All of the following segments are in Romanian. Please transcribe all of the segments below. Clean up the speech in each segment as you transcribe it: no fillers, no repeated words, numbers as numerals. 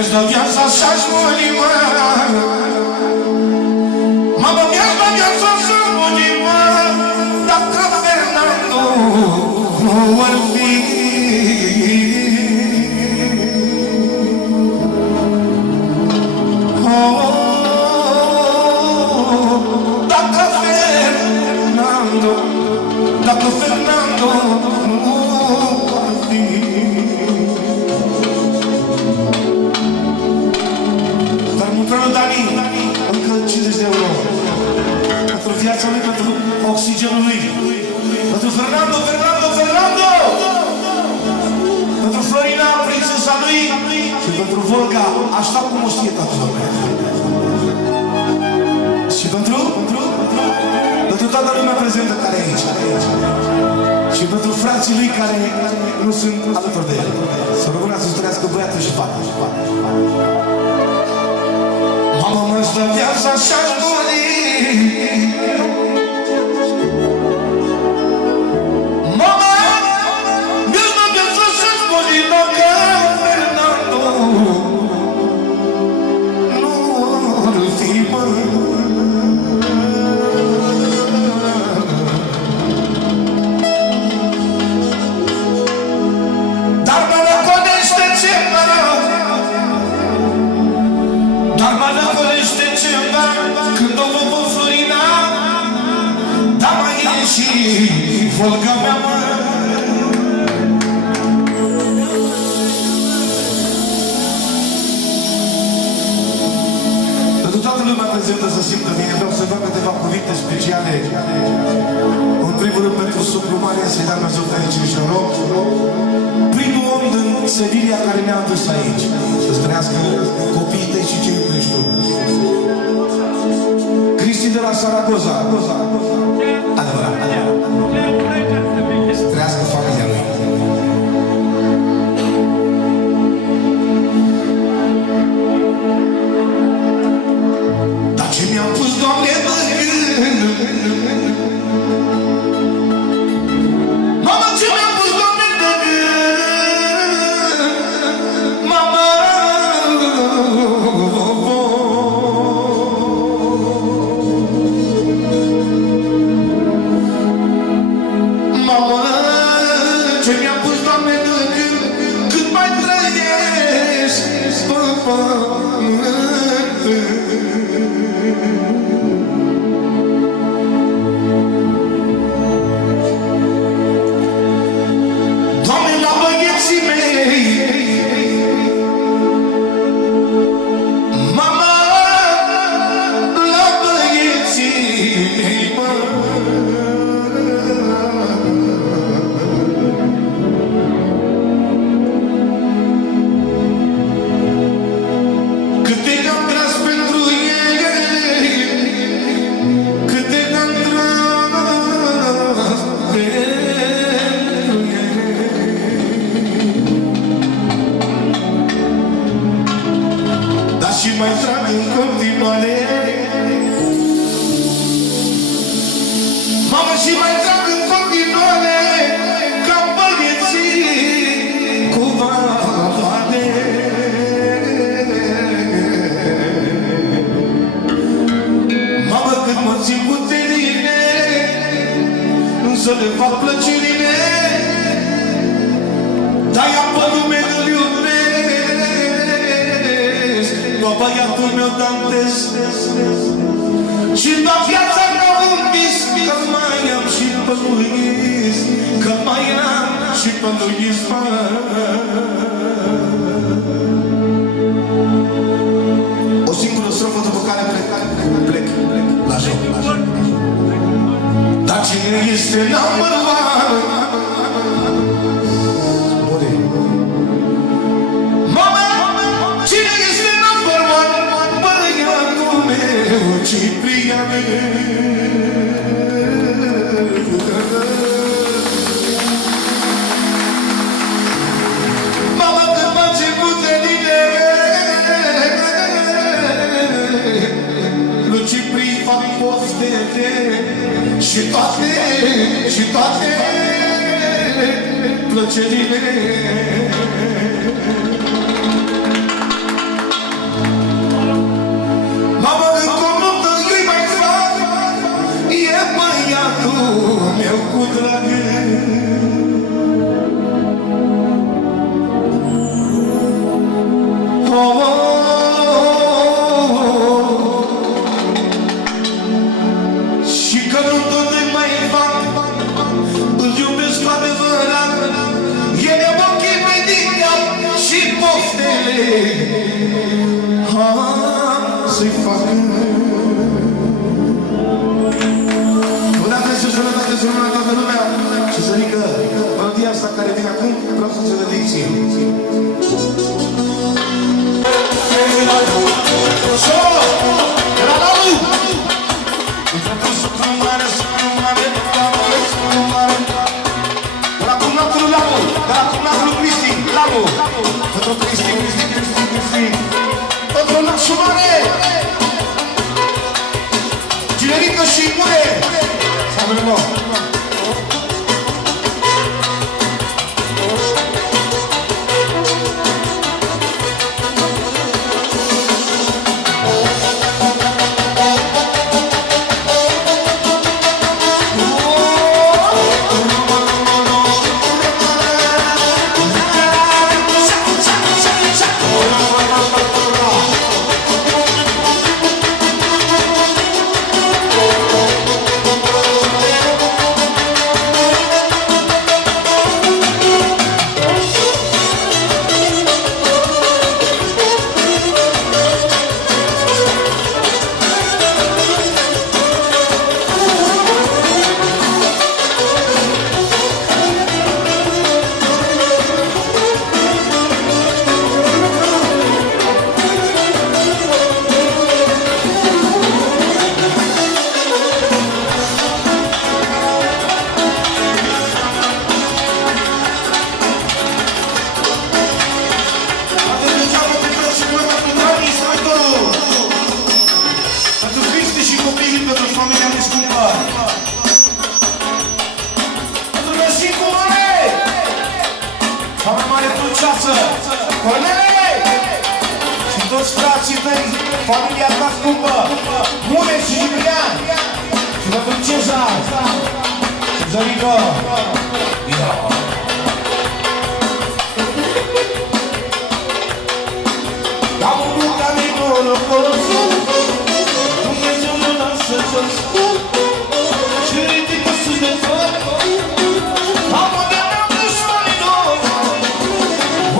mi-aș da viața să-și muri, mă. Mama, mi-aș da viața să-și muri, mă, dacă Fernando nu ar fi. Dacă Fernando nu ar fi. Dar mulțumesc, Dani, încă 50 de euro pentru viața lui, pentru oxigenul lui, pentru Fernando, pentru Florina, prințesa lui, și pentru Volga, așa cum o știe toată lumea. Și pentru toată lumea prezentă care e aici. Și pentru frații lui care nu sunt alături de el. Să rămână să-și trăiască băiatul și fata. Mama, mă-ți dă viața și-aș muri. Mama, mi-aș dă viața și-aș muri dacă Fernando nu ar fi, mă. Dar mă răcolește ceva când o văd pe Florina, dar mai e și Volga mea, mă. Pentru toată lumea prezentă să simtă bine, vreau să fac câteva cuvinte speciale. În primul rând pentru socru Maria, să-i dau Dumnezeu fericire și noroc. Primul om din Sevilla care ne-a adus aici. Să-ți trăiască copiii tăi și ce iubești tu. Cristi de la Saragoza. Adevărat. Să trăiască familia lui. Dar ce mi-am pus, Doamne, mă gând. Mama, ce mi-am pus, Doamne, de gând. Mama, ce mi-am pus, Doamne, de gând, cât mai trăiesc pe pământ. Doamne, la băieții mei, mama, la băieții mei, mă. Câte ne-am tras pentru ei, câte ne-am tras pentru ei. Dar și mai trag în continuare, mamă, și mai trag în continuare, ca băieții cu valoare. Mamă, cât mă țin puterile, să le fac plăcerile, de-aia pe lume îl iubesc, doar băiatul meu Dantes. Și doar viața mea un vis, că mai am și pe Luis, că mai am și pe Luis, mă. O singură strofă după care plec la joc. Dar cine este number one? Mama, cine este number one? Băiatul meu Ciprian. Mama, când mă țin puterile, lui Cipri fac poftete și toate plăcerile. să-i fac. Odată și sănătate să rămână toată lumea și să zică melodia asta care vine acum, vreau să se dedic ție. Pentru Cristi. Pentru nașul mare! Generică și mure! Să avem nou! Și toți frații tăi, familia ta scumpă, Mune și Ciprian, și pentru Cezar, Zărică, am un bucat de norocos, Dumnezeu mă lasă jos, și ridică sus de foc, am o de-a dușmanilor,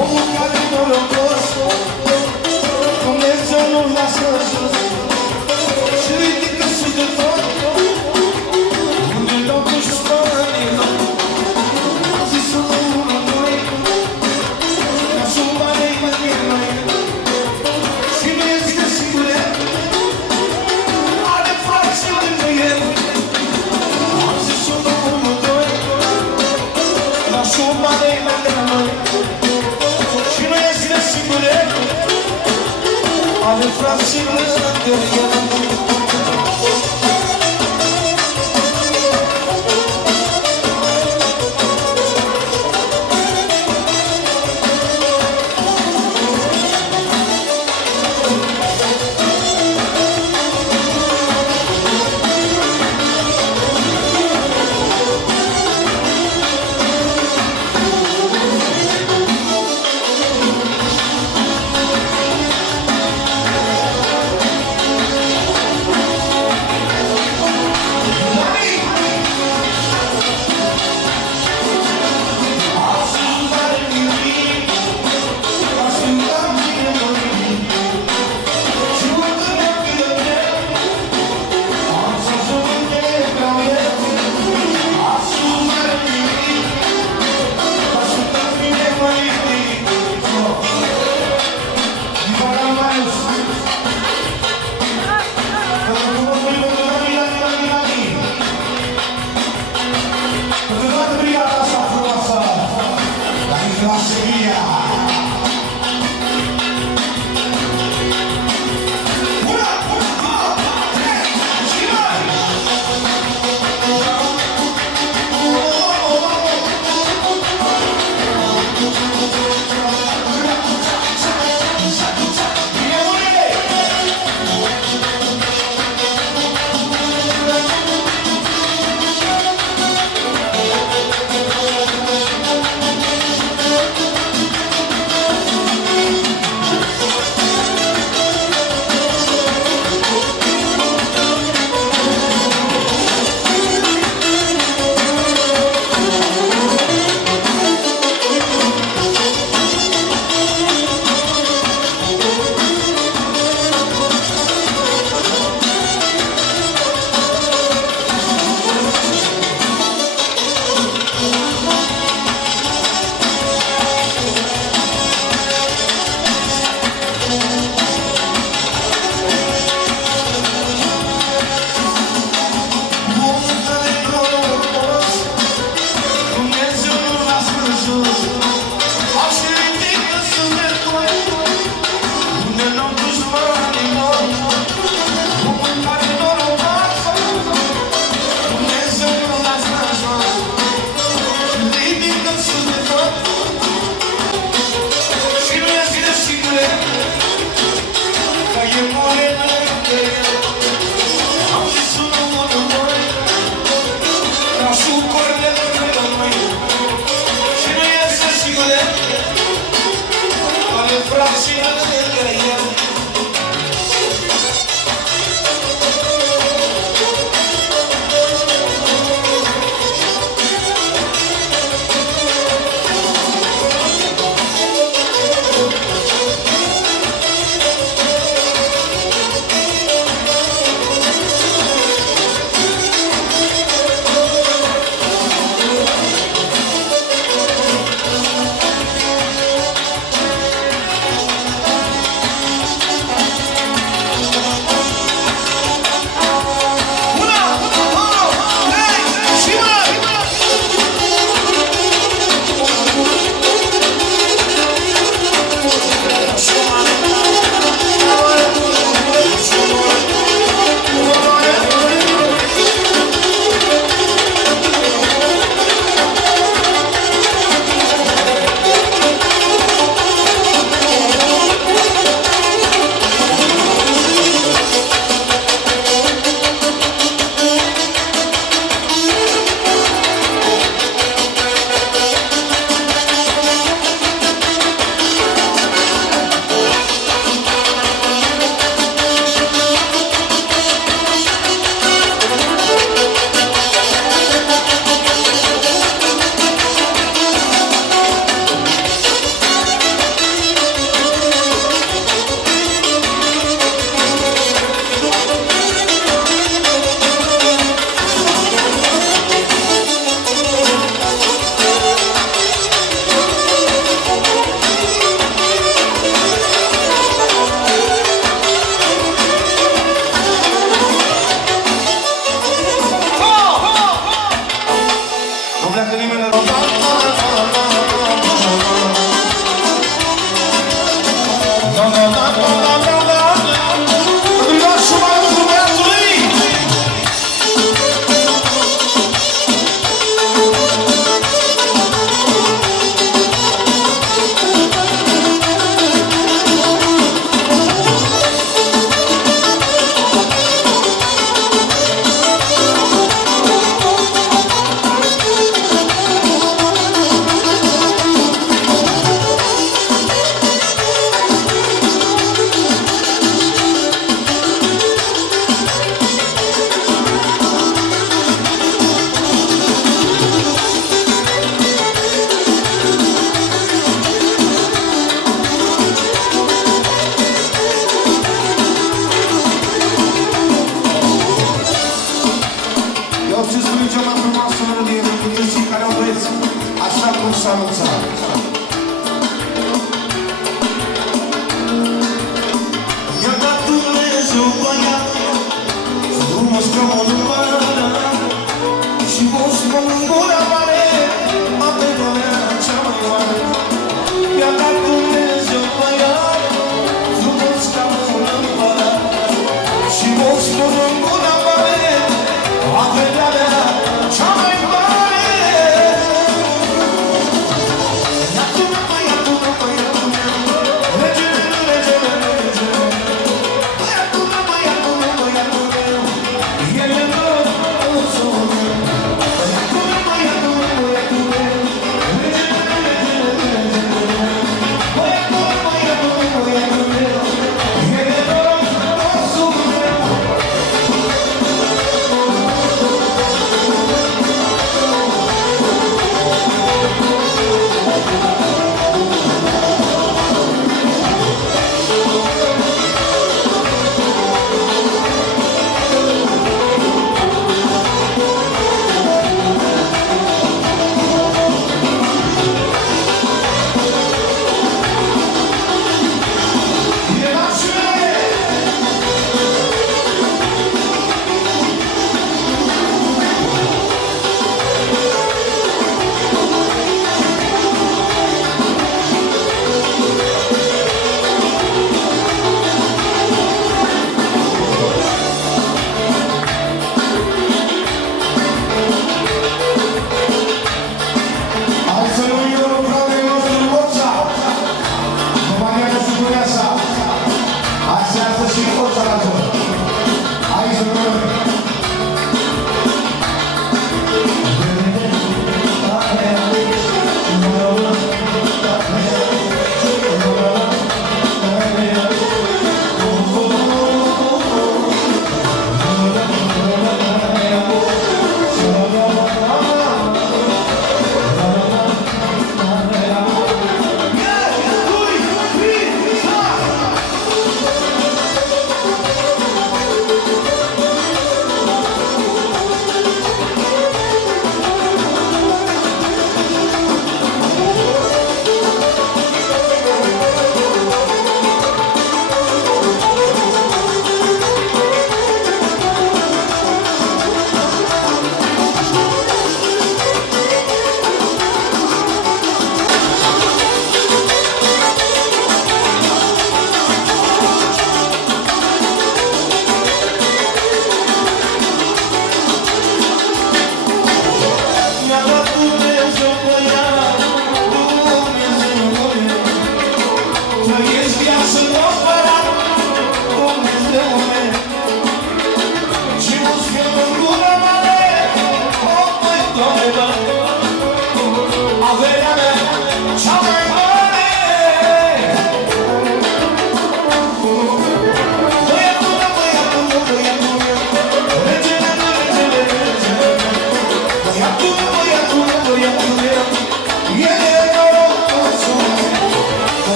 un bucat de norocos, Dumnezeu nu lasă jos, și ridică sus de foc, unde dau dușmanilor, am zis-o unul noi, ca și-o mare mărie noi, și nu este singure, are frații lângă el, am zis-o unul noi, ca și-o mare mărie noi, și nu este singure, are frații lângă el.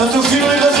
Pentru fiul lui